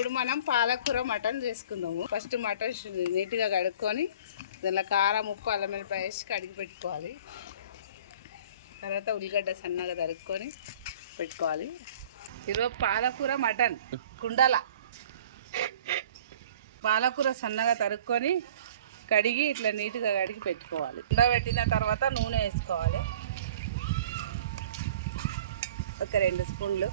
ఇప్పుడు మనం పాలకూర మటన్ చేసుకుందాము. ఫస్ట్ మటన్ నీట్గా కడుక్కొని దానిలో కారం, ఉప్పు, అల్లం వెల్లిపాయ వేసి కడిగి పెట్టుకోవాలి. తర్వాత ఉల్లిగడ్డ సన్నగా తరుక్కొని పెట్టుకోవాలి. ఈరోజు పాలకూర మటన్ కుండల పాలకూర సన్నగా తరుక్కొని కడిగి ఇట్లా నీట్గా కడిగి పెట్టుకోవాలి. కుండ పెట్టిన తర్వాత నూనె వేసుకోవాలి. ఒక 2 స్పూన్లు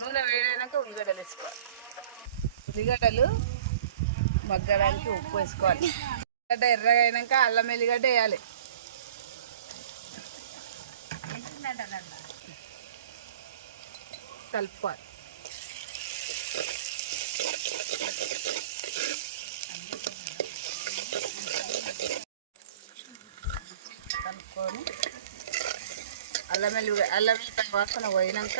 నూనె వేడైనాక ఉల్లిగడ్డలు వేసుకోవాలి. ఉల్లిగడ్డలు మగ్గడానికి ఉప్పు వేసుకోవాలి. ఉల్లిగడ్డ ఎర్రగా అయినాక అల్లం వెల్లిగడ్డ వేయాలి. కలుపుకోవాలి. కలుపుకొని అల్లం వెల్లిపాయ వాసన పోయినాక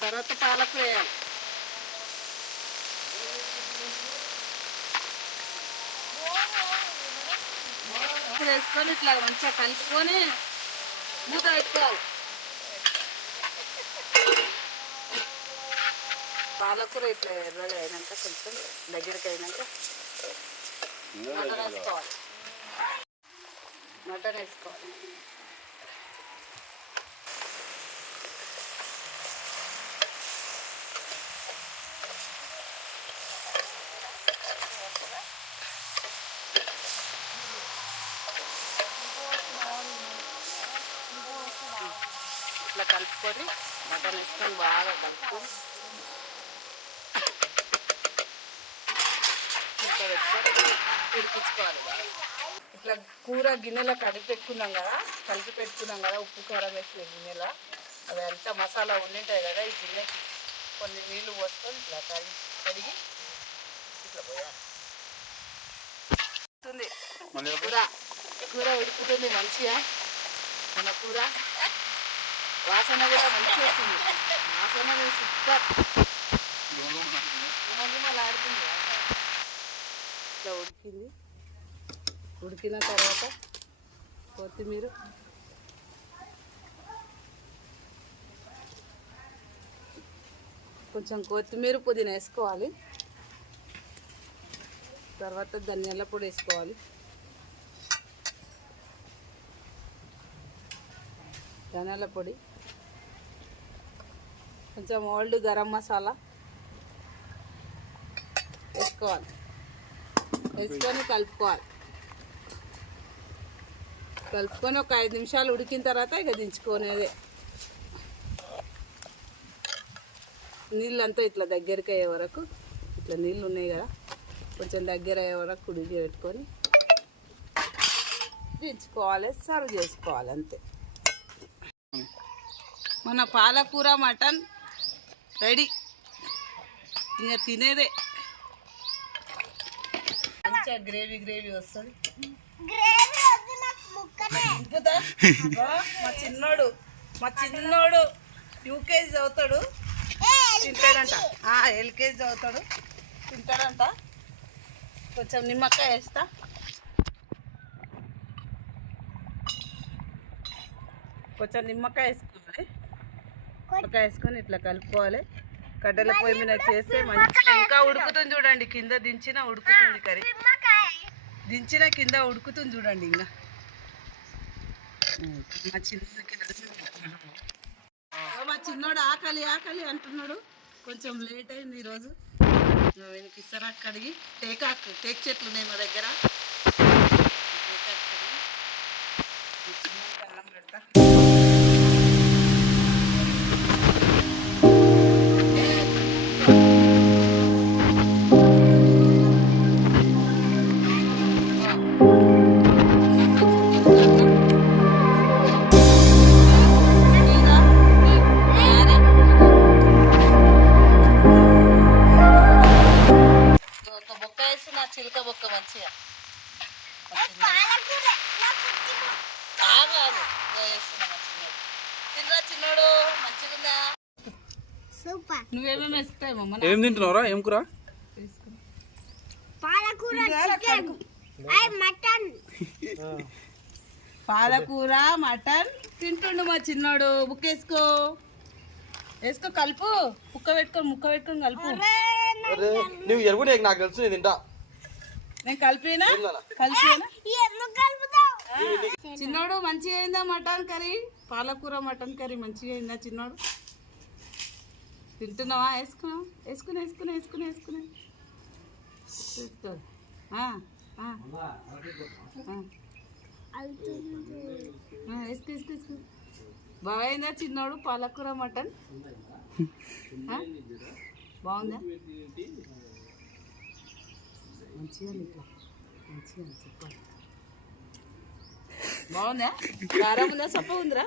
తర్వాత పాలకూర వేయాలి. వేసుకొని ఇట్లా మంచిగా కలుపుకొని మూత పెట్టుకోవాలి. పాలకూర ఇట్లా ఎర్రగా అయినాక కొంచెం దగ్గరికి అయినాక మటన్ వేసుకోవాలి. ఇట్లా కలుపుకొని మటన్ వేసుకొని బాగా కలుపుకొని ఉడికించుకోవాలి. ఇట్లా కూర గిన్నెలో కలిపి పెట్టుకున్నాం కదా ఉప్పు కారం వేసిన గిన్నెలో అవి అంతా మసాలా ఉండింటాయి కదా. ఈ గిన్నెకి కొన్ని నీళ్ళు పోసుకొని ఇట్లా కడిగి ఇట్లా పోయాలి. కూర ఉడుకుతుంది మంచిగా. మన కూర వాసన కూడా మంచిగా వస్తుంది. వాసన సూపర్ ఆడుతుంది. ఇట్లా ఉడికిన తర్వాత కొత్తిమీర, కొంచెం కొత్తిమీర, పుదీనా వేసుకోవాలి. తర్వాత ధనియాల పొడి వేసుకోవాలి. ధనియాల పొడి, కొంచెం ఓల్డ్ గరం మసాలా వేసుకోవాలి. వేసుకొని కలుపుకొని ఒక 5 నిమిషాలు ఉడికిన తర్వాత ఇక దించుకునేదే. నీళ్ళంతా ఇట్లా దగ్గరికి అయ్యే వరకు, ఇట్లా నీళ్ళు ఉన్నాయి కదా కొంచెం దగ్గర అయ్యే వరకు ఉడికి పెట్టుకొని దించుకోవాలి. సర్వ్ చేసుకోవాలి. అంతే. మన పాలకూర మటన్ రెడీ. ఇంకా తినేదే. మంచిగా గ్రేవీ వస్తుంది. మా చిన్నోడు యూకేజీ చదువుతాడు, తింటాడంట. LKG చదువుతాడు, తింటాడంట. కొంచెం నిమ్మకాయ వేస్తా. కొంచెం నిమ్మకాయ వేసుకోవాలి. నిమ్మకాయ వేసుకొని ఇట్లా కలుపుకోవాలి. కడ్డల పొయ్యి మీద చేస్తే మంచిగా ఇంకా ఉడుకుతుంది చూడండి. కింద దించిన ఉడుకుతుంది కర్రీ. దించిన కింద ఉడుకుతుంది చూడండి. ఇంకా మా చిన్నోడు ఆకలి అంటున్నాడు. కొంచెం లేట్ అయింది ఈరోజు. వీనికి ఇస్తారా కడిగి టేక్ చెట్లు ఉన్నాయి మా దగ్గర. అన్నం పెడతా. చిలక బొక్క మంచిగా తిన్నా చిన్నోడు మంచిగా. నువ్వేమేమి వేస్తావు? ఏం తింటున్నావురా? ఏం కూర? పాలకూర మటన్ తింటుండు మా చిన్నోడు. బుక్ వేసుకో. వేసుకో కలుపు ముక్క పెట్టుకొని కలుపు. నువ్వు ఎరుగు నాకు తెలుసు నేను తింటా. నేను కలిపినా చిన్నోడు మంచిగా అయిందా మటన్ కర్రీ? పాలకూర మటన్ కర్రీ మంచిగా అయిందా చిన్నోడు? తింటున్నావా? వేసుకుని వేసుకో. వేసుకో. బాగైందా చిన్నోడు పాలకూర మటన్? బాగుందా? మంచిగా చెప్పాలి. బాగుందా? కారం ఉందా? సప్ప ఉందిరా?